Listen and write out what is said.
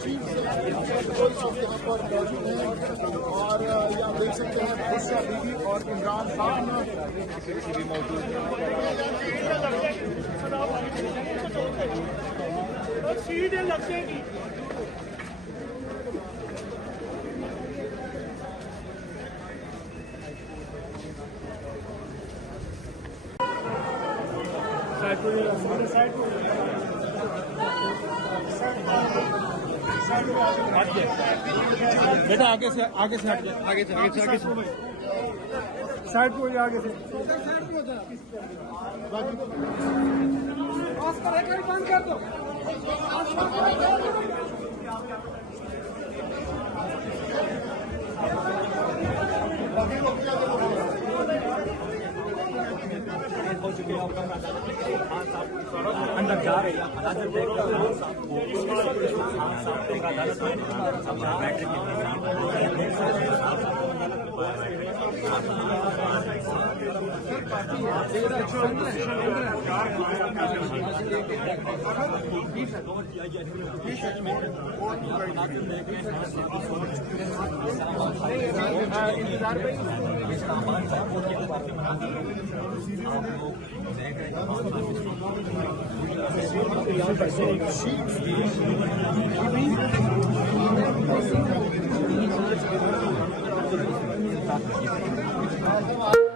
यहाँ पर मौजूद हैं और ये आप देख सकते हैं बुशरा बीबी और इमरान खान भी मौजूद हैं। बेटा आगे से हट जाए, आगे से साइड को आगे से बंद कर दो। अंदर जा रहे हैं She